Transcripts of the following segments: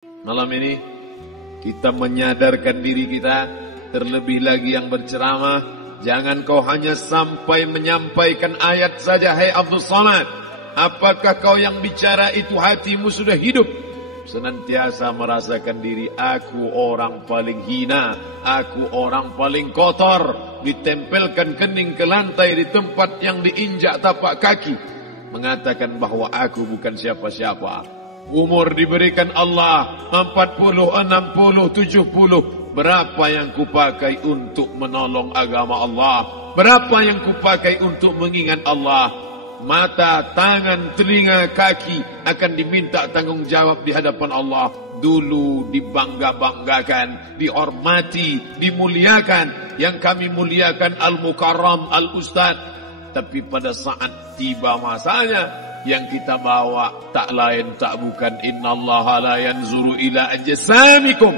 Malam ini kita menyadarkan diri kita, terlebih lagi yang berceramah, jangan kau hanya sampai menyampaikan ayat saja. Hai Abdul Somad, apakah kau yang bicara itu hatimu sudah hidup? Senantiasa merasakan diri, aku orang paling hina, aku orang paling kotor, ditempelkan kening ke lantai di tempat yang diinjak tapak kaki, mengatakan bahwa aku bukan siapa-siapa. Umur diberikan Allah 40, 60, 70. Berapa yang kupakai untuk menolong agama Allah? Berapa yang kupakai untuk mengingat Allah? Mata, tangan, telinga, kaki akan diminta tanggung jawab di hadapan Allah. Dulu dibangga-banggakan, dihormati, dimuliakan. Yang kami muliakan Al-Mukarram, Al-Ustaz. Tapi pada saat tiba masanya, yang kita bawa tak lain tak bukan innallaha la yanzuru ila ajsamikum.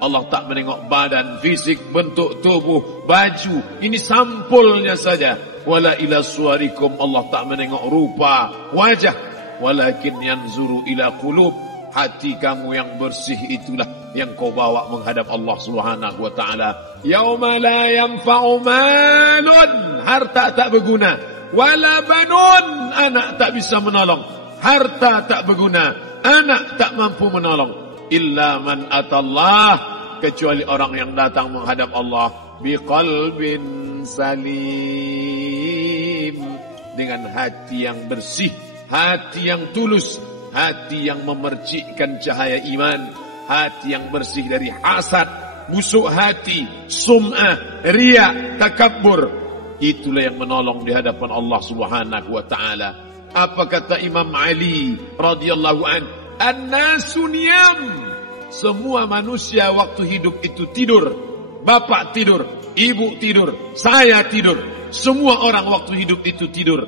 Allah tak menengok badan, fisik, bentuk tubuh, baju. Ini sampulnya saja. Wala ila suwarikum, Allah tak menengok rupa, wajah. Walakin yanzuru ila qulub. Hati kamu yang bersih itulah yang kau bawa menghadap Allah Subhanahu wa taala. Yauma la yanfa'u malun, harta tak berguna. Wala banun, anak tak bisa menolong. Harta tak berguna, anak tak mampu menolong. Illa man atallah, kecuali orang yang datang menghadap Allah biqalbin salim, dengan hati yang bersih, hati yang tulus, hati yang memercikkan cahaya iman, hati yang bersih dari hasad, busuk hati, sum'ah, riya, takabbur. Itulah yang menolong di hadapan Allah Subhanahu wa taala. Apa kata Imam Ali radhiyallahu an? An-nasu niyam. Semua manusia waktu hidup itu tidur. Bapak tidur, ibu tidur, saya tidur. Semua orang waktu hidup itu tidur.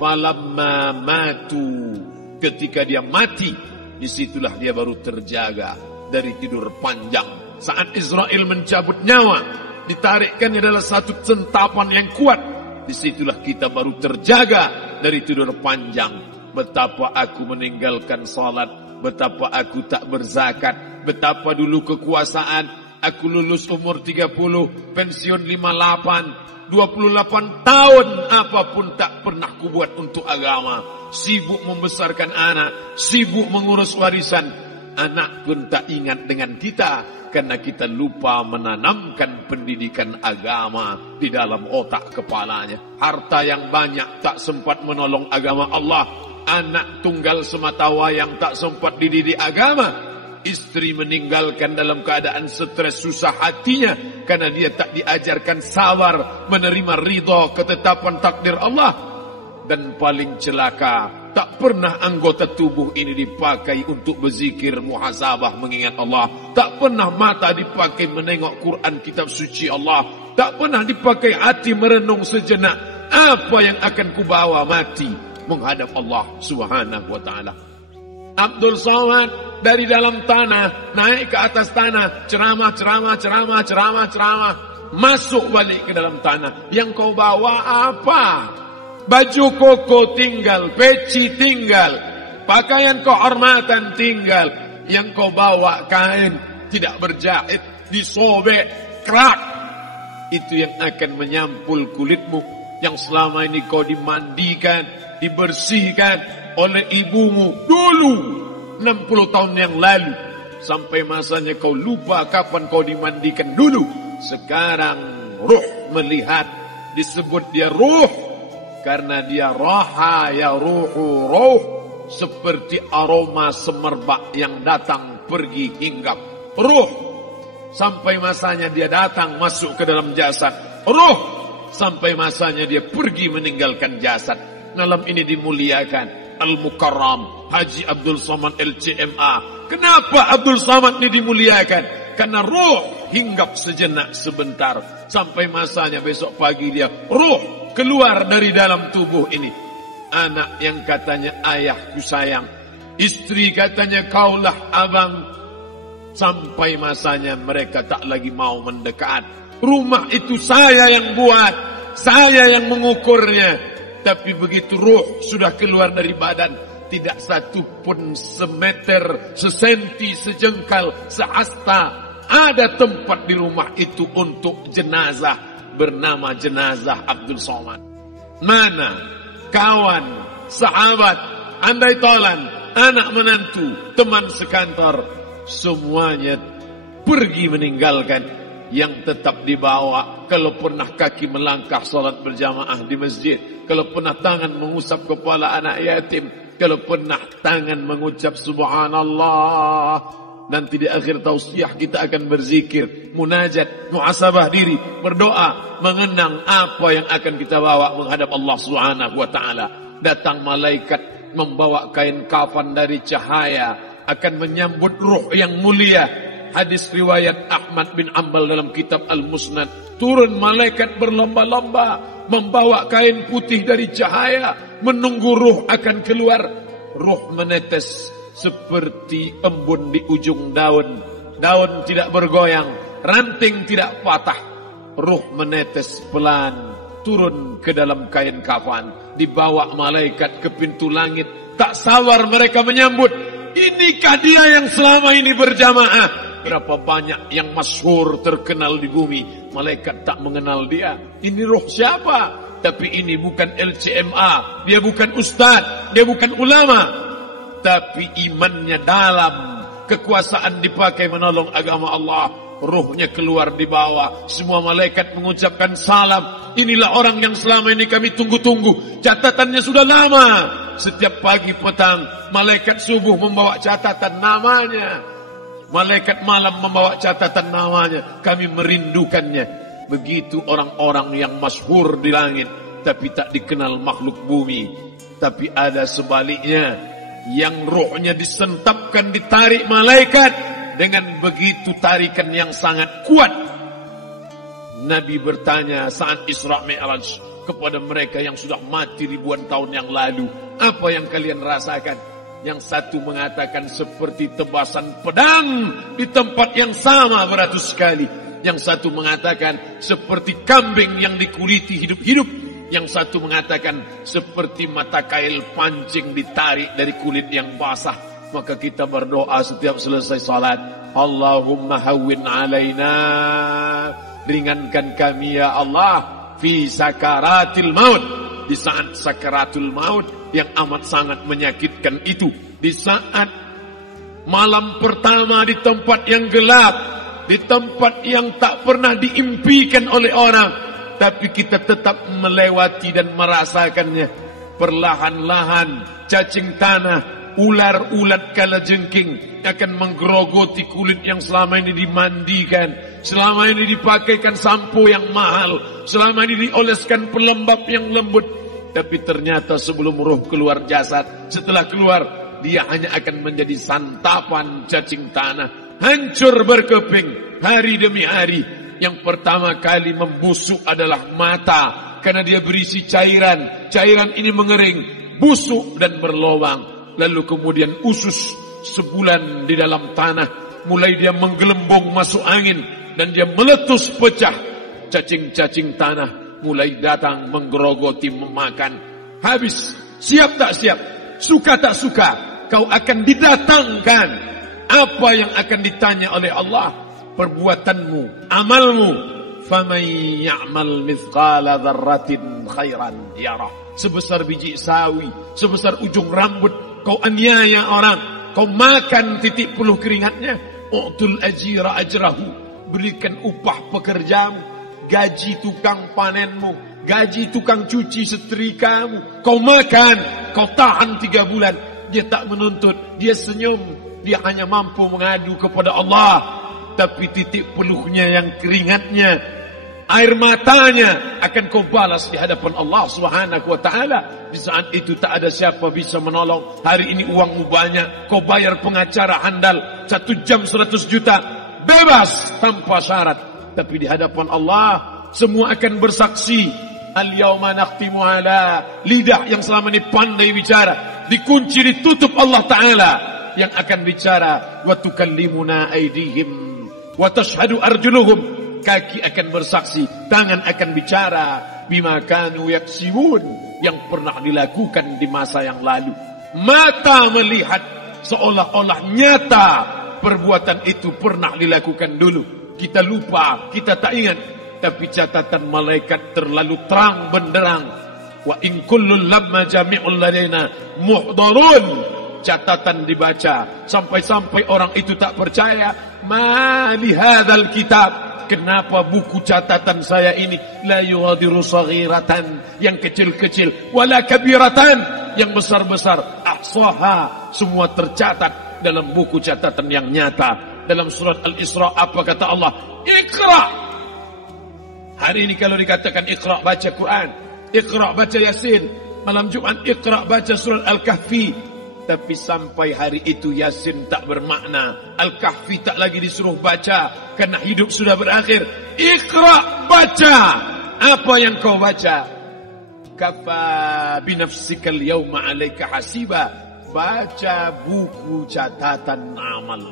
Falamma matu, ketika dia mati, disitulah dia baru terjaga dari tidur panjang. Saat Israel mencabut nyawa, ditarikkan adalah satu centapan yang kuat. Disitulah kita baru terjaga dari tidur panjang. Betapa aku meninggalkan salat, betapa aku tak berzakat, betapa dulu kekuasaan. Aku lulus umur 30, pensiun 58, 28 tahun, apapun tak pernah kubuat untuk agama. Sibuk membesarkan anak, sibuk mengurus warisan. Anak pun tak ingat dengan kita, karena kita lupa menanamkan pendidikan agama di dalam otak kepalanya. Harta yang banyak tak sempat menolong agama Allah. Anak tunggal semata wayang tak sempat dididik agama. Istri meninggalkan dalam keadaan stres susah hatinya, karena dia tak diajarkan sabar menerima ridha ketetapan takdir Allah. Dan paling celaka, tak pernah anggota tubuh ini dipakai untuk berzikir, muhasabah, mengingat Allah. Tak pernah mata dipakai menengok Quran, kitab suci Allah. Tak pernah dipakai hati merenung sejenak. Apa yang akan kubawa mati menghadap Allah Subhanahu wa ta'ala. Abdul Somad dari dalam tanah naik ke atas tanah, ceramah, masuk balik ke dalam tanah. Yang kau bawa apa? Baju koko tinggal, peci tinggal, pakaian kehormatan tinggal. Yang kau bawa kain tidak berjahit, disobek, kerak. Itu yang akan menyampul kulitmu, yang selama ini kau dimandikan, dibersihkan oleh ibumu dulu 60 tahun yang lalu. Sampai masanya kau lupa kapan kau dimandikan dulu. Sekarang ruh melihat, disebut dia ruh karena dia raha ya ruhu ruh, seperti aroma semerbak yang datang pergi hinggap. Ruh sampai masanya dia datang masuk ke dalam jasad. Ruh sampai masanya dia pergi meninggalkan jasad. Malam ini dimuliakan Al-Mukarram Haji Abdul Somad LCMA. Kenapa Abdul Somad ini dimuliakan? Karena ruh hinggap sejenak sebentar, sampai masanya besok pagi dia ruh keluar dari dalam tubuh ini. Anak yang katanya ayahku sayang, istri katanya kaulah abang, sampai masanya mereka tak lagi mau mendekat. Rumah itu saya yang buat, saya yang mengukurnya. Tapi begitu ruh sudah keluar dari badan, tidak satu pun semeter, sesenti, sejengkal, sehasta ada tempat di rumah itu untuk jenazah bernama jenazah Abdul Somad. Mana kawan, sahabat, andai tolan, anak menantu, teman sekantor, semuanya pergi meninggalkan. Yang tetap dibawa, kalau pernah kaki melangkah salat berjamaah di masjid, kalau pernah tangan mengusap kepala anak yatim, kalau pernah tangan mengucap subhanallah. Nanti di akhir tausiah kita akan berzikir, munajat, muhasabah diri, berdoa, mengenang apa yang akan kita bawa menghadap Allah Subhanahu wa taala. Datang malaikat membawa kain kafan dari cahaya, akan menyambut ruh yang mulia. Hadis riwayat Ahmad bin Ambal dalam kitab Al-Musnad. Turun malaikat berlomba-lomba membawa kain putih dari cahaya, menunggu ruh akan keluar. Ruh menetes seperti embun di ujung daun. Daun tidak bergoyang, ranting tidak patah. Ruh menetes pelan turun ke dalam kain kafan, dibawa malaikat ke pintu langit. Tak sabar mereka menyambut. Inikah dia yang selama ini berjamaah? Berapa banyak yang masyhur terkenal di bumi, malaikat tak mengenal dia. Ini roh siapa? Tapi ini bukan LCMA, dia bukan ustaz, dia bukan ulama, tapi imannya dalam, kekuasaan dipakai menolong agama Allah. Ruhnya keluar di bawah, semua malaikat mengucapkan salam. Inilah orang yang selama ini kami tunggu-tunggu, catatannya sudah lama. Setiap pagi petang malaikat subuh membawa catatan namanya, malaikat malam membawa catatan namanya. Kami merindukannya. Begitu orang-orang yang masyhur di langit tapi tak dikenal makhluk bumi. Tapi ada sebaliknya, yang rohnya disentapkan, ditarik malaikat dengan begitu tarikan yang sangat kuat. Nabi bertanya saat Isra Mi'raj kepada mereka yang sudah mati ribuan tahun yang lalu, apa yang kalian rasakan? Yang satu mengatakan seperti tebasan pedang di tempat yang sama beratus kali. Yang satu mengatakan seperti kambing yang dikuliti hidup-hidup. Yang satu mengatakan seperti mata kail pancing ditarik dari kulit yang basah. Maka kita berdoa setiap selesai salat, Allahumma hawwin alaina, ringankan kami ya Allah, fi sakaratil maut, di saat sakaratul maut yang amat sangat menyakitkan itu. Di saat malam pertama di tempat yang gelap, di tempat yang tak pernah diimpikan oleh orang, tapi kita tetap melewati dan merasakannya. Perlahan-lahan cacing tanah, ular-ulat kalajengking akan menggerogoti kulit yang selama ini dimandikan, selama ini dipakaikan sampo yang mahal, selama ini dioleskan pelembab yang lembut. Tapi ternyata sebelum roh keluar jasad, setelah keluar, dia hanya akan menjadi santapan cacing tanah, hancur berkeping hari demi hari. Yang pertama kali membusuk adalah mata, karena dia berisi cairan. Cairan ini mengering, busuk dan berlubang. Lalu kemudian usus sebulan di dalam tanah, mulai dia menggelembung masuk angin dan dia meletus pecah. Cacing-cacing tanah mulai datang menggerogoti, memakan. Habis, siap tak siap, suka tak suka, kau akan didatangkan. Apa yang akan ditanya oleh Allah? Perbuatanmu, amalmu. Faman ya'mal mithqala dzarratin khairan yarah. Sebesar biji sawi, sebesar ujung rambut, kau aniaya orang, kau makan titik puluh keringatnya. U'tul ajira ajrahu, berikan upah pekerjamu, gaji tukang panenmu, gaji tukang cuci setrikamu. Kau makan, kau tahan 3 bulan. Dia tak menuntut, dia senyum, dia hanya mampu mengadu kepada Allah. Tapi titik peluhnya yang keringatnya, air matanya akan kau balas di hadapan Allah Subhanahu wa taala. Di saat itu tak ada siapa bisa menolong. Hari ini uangmu banyak, kau bayar pengacara handal 1 jam 100 juta, bebas tanpa syarat. Tapi di hadapan Allah semua akan bersaksi. Al-yawma nakhtimu ala, lidah yang selama ini pandai bicara dikunci, ditutup Allah taala yang akan bicara. Wa tukallimuna aydihim wa tashhadu arjuluhum, kaki akan bersaksi, tangan akan bicara. Bima kanu yaksibun, yang pernah dilakukan di masa yang lalu. Mata melihat seolah-olah nyata perbuatan itu pernah dilakukan dulu. Kita lupa, kita tak ingat. Tapi catatan malaikat terlalu terang benderang. Wa in kullun lamma jami'ul ladaina muhdharun. Catatan dibaca sampai-sampai orang itu tak percaya. Ma li hadzal kitab, kenapa buku catatan saya ini la yughadiru saghiratan, yang kecil-kecil, wala kabiratan, yang besar-besar, ahsaha, semua tercatat dalam buku catatan yang nyata. Dalam surat Al-Isra apa kata Allah? Iqra. Hari ini kalau dikatakan Iqra baca Quran, Iqra baca Yasin, malam Jumat Iqra baca surat Al-Kahfi. Tapi sampai hari itu Yasin tak bermakna, Al-Kahfi tak lagi disuruh baca karena hidup sudah berakhir. Iqra, baca. Apa yang kau baca? Kafa binafsikal yawma alaika hasiba. Baca buku catatan amal.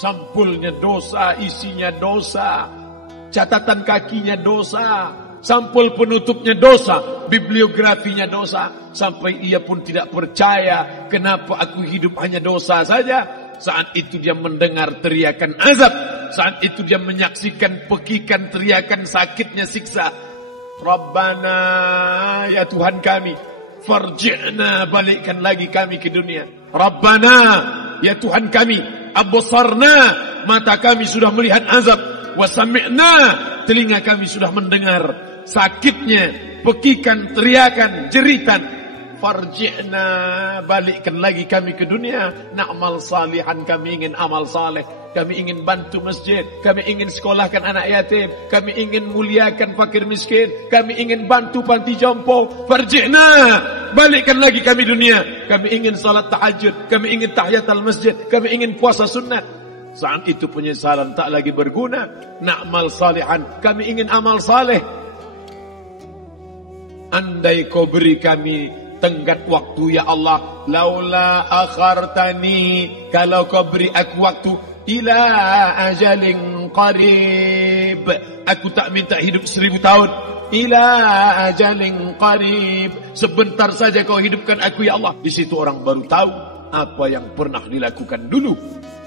Sampulnya dosa, isinya dosa. Catatan kakinya dosa, sampul penutupnya dosa, bibliografinya dosa. Sampai ia pun tidak percaya, kenapa aku hidup hanya dosa saja. Saat itu dia mendengar teriakan azab, saat itu dia menyaksikan pekikan teriakan sakitnya siksa. Rabbana, ya Tuhan kami, farji'na, balikkan lagi kami ke dunia. Rabbana, ya Tuhan kami, absarna, mata kami sudah melihat azab. Wasami'na, telinga kami sudah mendengar sakitnya, pekikan, teriakan, jeritan. Farji'na, balikkan lagi kami ke dunia. Na'mal salihan, kami ingin amal saleh. Kami ingin bantu masjid, kami ingin sekolahkan anak yatim, kami ingin muliakan fakir miskin, kami ingin bantu panti jompo. Farji'na, balikkan lagi kami dunia. Kami ingin salat tahajud, kami ingin tahiyatul masjid, kami ingin puasa sunnah. Saat itu penyesalan tak lagi berguna. Na'mal salihan, kami ingin amal saleh. Andai kau beri kami tenggat waktu ya Allah, laula akhartani, kalau kau beri aku waktu, ila ajalin qarib, aku tak minta hidup 1000 tahun. Ila ajalin qarib, sebentar saja kau hidupkan aku ya Allah. Di situ orang baru tahu apa yang pernah dilakukan dulu,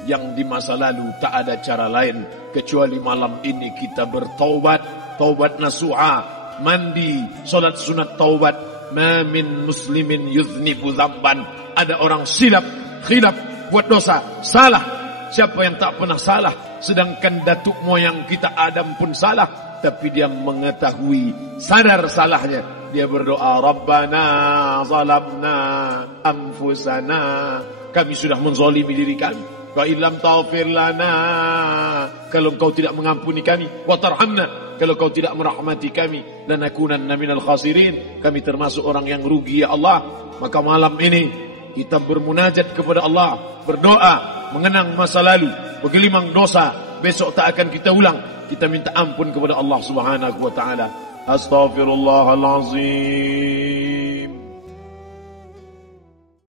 yang di masa lalu. Tak ada cara lain kecuali malam ini kita bertaubat, taubat nasuha, mandi, solat sunat taubat. Ma min muslimin yuznibu dzamban, ada orang silap, khilaf, buat dosa, salah. Siapa yang tak pernah salah? Sedangkan datuk moyang kita Adam pun salah, tapi dia mengetahui, sadar salahnya. Dia berdoa, Rabbana zalamna anfusana, kami sudah menzalimi diri kami. Wa illam taghfir lana, kalau engkau tidak mengampuni kami, wa tarhamna, kalau kau tidak merahmati kami, lanakunanna minal khasirin, kami termasuk orang yang rugi ya Allah. Maka malam ini kita bermunajat kepada Allah, berdoa, mengenang masa lalu, bergelimang dosa, besok tak akan kita ulang. Kita minta ampun kepada Allah Subhanahu wa taala. Astaghfirullahalazim.